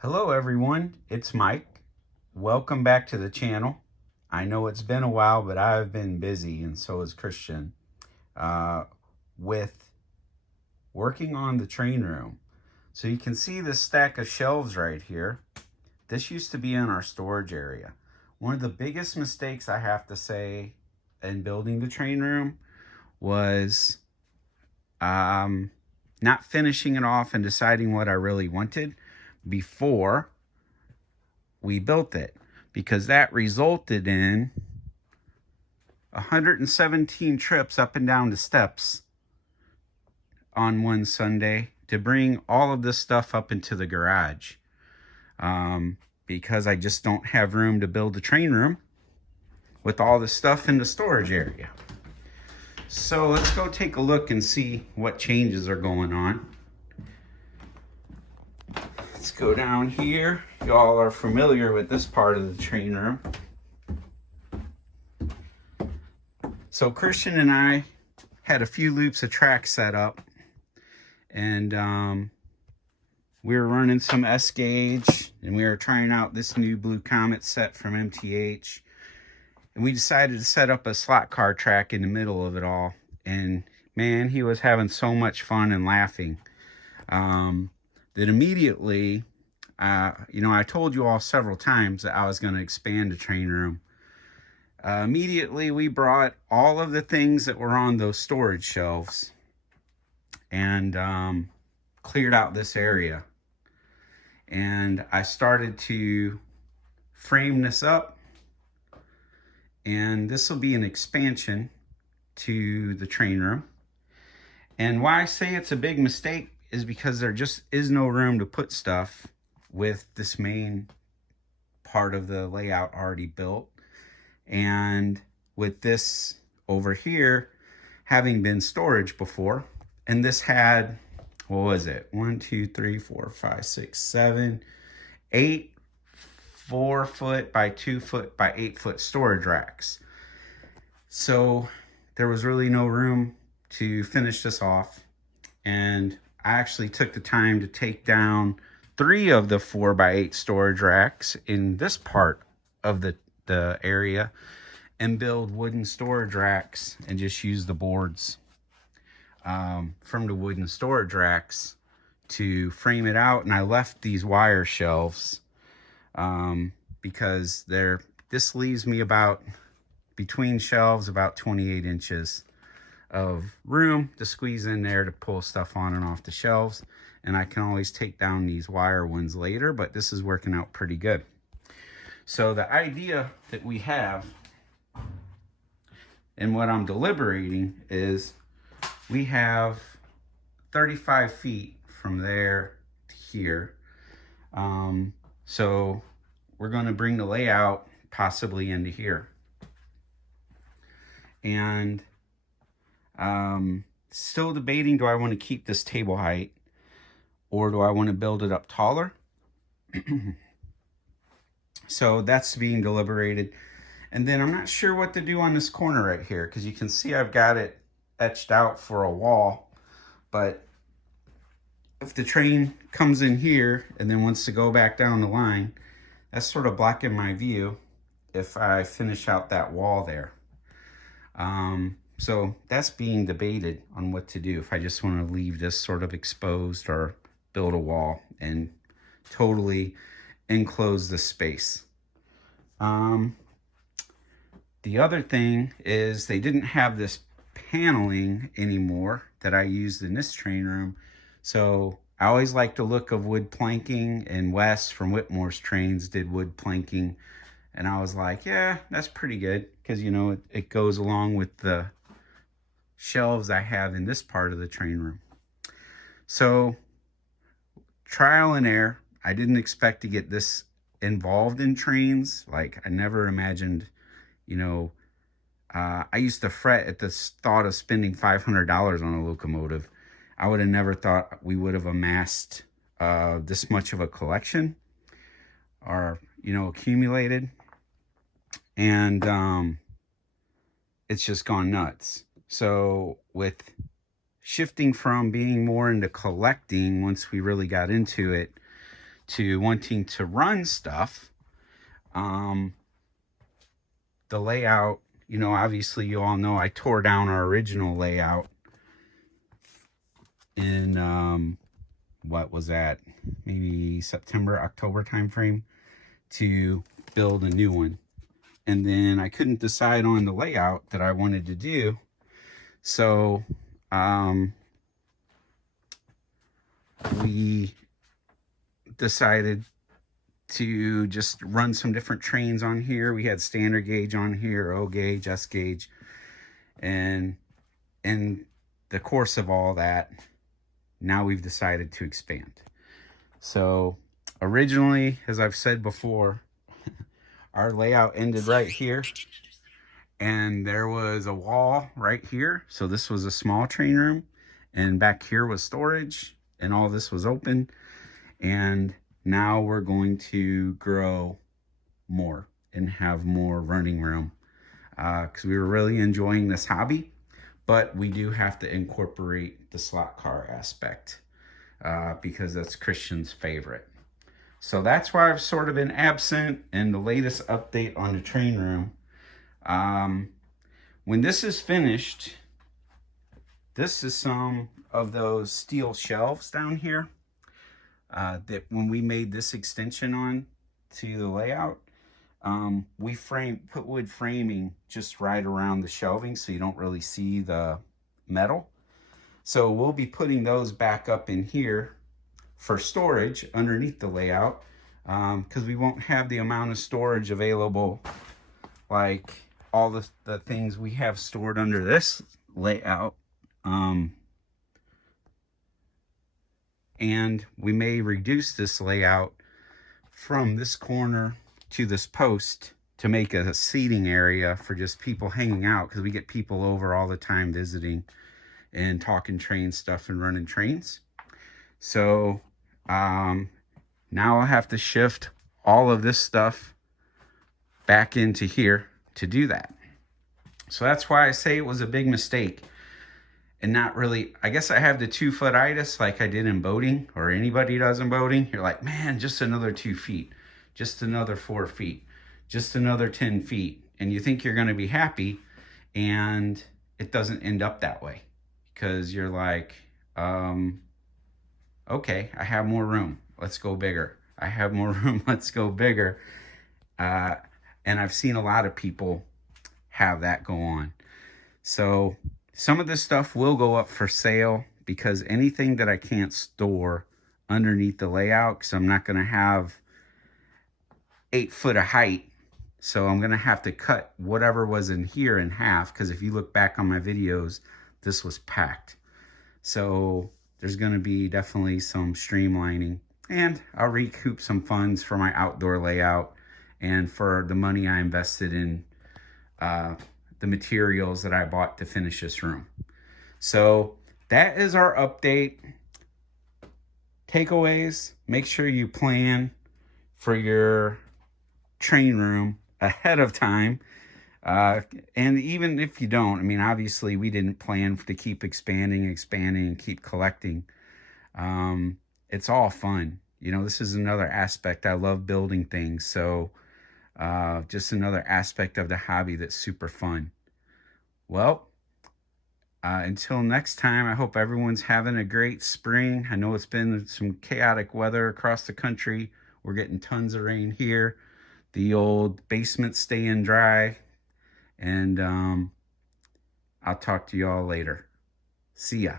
Hello everyone, it's Mike. Welcome back to the channel. I know it's been a while, but I've been busy, and so has Christian, with working on the train room. So you can see this stack of shelves right here. This used to be in our storage area. One of the biggest mistakes I have to say in building the train room was not finishing it off and deciding what I really wanted before we built it, because that resulted in 117 trips up and down the steps on one Sunday to bring all of this stuff up into the garage, because I just don't have room to build a train room with all the stuff in the storage area. So let's go take a look and see what changes are going on. Let's go down here. Y'all are familiar with this part of the train room. So Christian and I had a few loops of track set up, and we were running some S-Gauge, and we were trying out this new Blue Comet set from MTH, and we decided to set up a slot car track in the middle of it all. And man, he was having so much fun and laughing. That immediately, I told you all several times that I was going to expand the train room. Immediately, we brought all of the things that were on those storage shelves and cleared out this area. And I started to frame this up. And this will be an expansion to the train room. And why I say it's a big mistake is because there just is no room to put stuff with this main part of the layout already built. And with this over here having been storage before, and this had, what was it? 1, 2, 3, 4, 5, 6, 7, 8 4-foot by 2-foot by 8-foot storage racks. So there was really no room to finish this off. And I actually took the time to take down 3 of the 4x8 storage racks in this part of the area and build wooden storage racks and just use the boards from the wooden storage racks to frame it out. And I left these wire shelves because this leaves me about, between shelves, about 28 inches of room to squeeze in there to pull stuff on and off the shelves. And I can always take down these wire ones later, but this is working out pretty good. So the idea that we have and what I'm deliberating is we have 35 feet from there to here. So we're going to bring the layout possibly into here. And still debating, do I want to keep this table height or do I want to build it up taller? So that's being deliberated. And then I'm not sure what to do on this corner right here, because you can see I've got it etched out for a wall. But if the train comes in here and then wants to go back down the line, that's sort of blocking my view if I finish out that wall there. So that's being debated on what to do, if I just want to leave this sort of exposed or build a wall and totally enclose the space. The other thing is they didn't have this paneling anymore that I used in this train room. So I always like the look of wood planking, and Wes from Whitmore's Trains did wood planking. And I was like, yeah, that's pretty good, because, it goes along with the shelves I have in this part of the train room. So trial and error. I didn't expect to get this involved in trains. Like, I never imagined, I used to fret at the thought of spending $500 on a locomotive. I would have never thought we would have amassed this much of a collection, or, accumulated. And it's just gone nuts. So with shifting from being more into collecting, once we really got into it, to wanting to run stuff, the layout, you know, obviously you all know I tore down our original layout in, what was that? Maybe September, October timeframe to build a new one. And then I couldn't decide on the layout that I wanted to do. So, we decided to just run some different trains on here. We had standard gauge on here, O gauge, S gauge, and in the course of all that, now we've decided to expand. So originally, as I've said before, our layout ended right here, and there was a wall right here. So this was a small train room, and back here was storage, and all this was open. And now we're going to grow more and have more running room, because we were really enjoying this hobby, but we do have to incorporate the slot car aspect, because that's Christian's favorite. So that's why I've sort of been absent in the latest update on the train room. When this is finished, this is some of those steel shelves down here. That when we made this extension on to the layout, we put wood framing just right around the shelving so you don't really see the metal. So we'll be putting those back up in here for storage underneath the layout, because we won't have the amount of storage available like all the things we have stored under this layout. And we may reduce this layout from this corner to this post to make a seating area for just people hanging out, because we get people over all the time visiting and talking train stuff and running trains. So now I'll have to shift all of this stuff back into here to do that. So that's why I say it was a big mistake. And not really, I guess I have the 2-foot-itis like I did in boating, or anybody does in boating. You're like, man, just another 2 feet, just another 4 feet, just another 10 feet. And you think you're going to be happy, and it doesn't end up that way, because you're like, okay, I have more room. Let's go bigger. I have more room. Let's go bigger. And I've seen a lot of people have that go on. So some of this stuff will go up for sale, because anything that I can't store underneath the layout, because I'm not going to have 8 foot of height. So I'm going to have to cut whatever was in here in half, because if you look back on my videos, this was packed. So there's going to be definitely some streamlining, and I'll recoup some funds for my outdoor layout and for the money I invested in the materials that I bought to finish this room. So that is our update. Takeaways: make sure you plan for your train room ahead of time. And even if you don't, I mean, obviously we didn't plan to keep expanding, and keep collecting. It's all fun. You know, this is another aspect. I love building things. So just another aspect of the hobby that's super fun. Well, until next time, I hope everyone's having a great spring. I know it's been some chaotic weather across the country. We're getting tons of rain here. The old basement's staying dry. And I'll talk to you all later. See ya.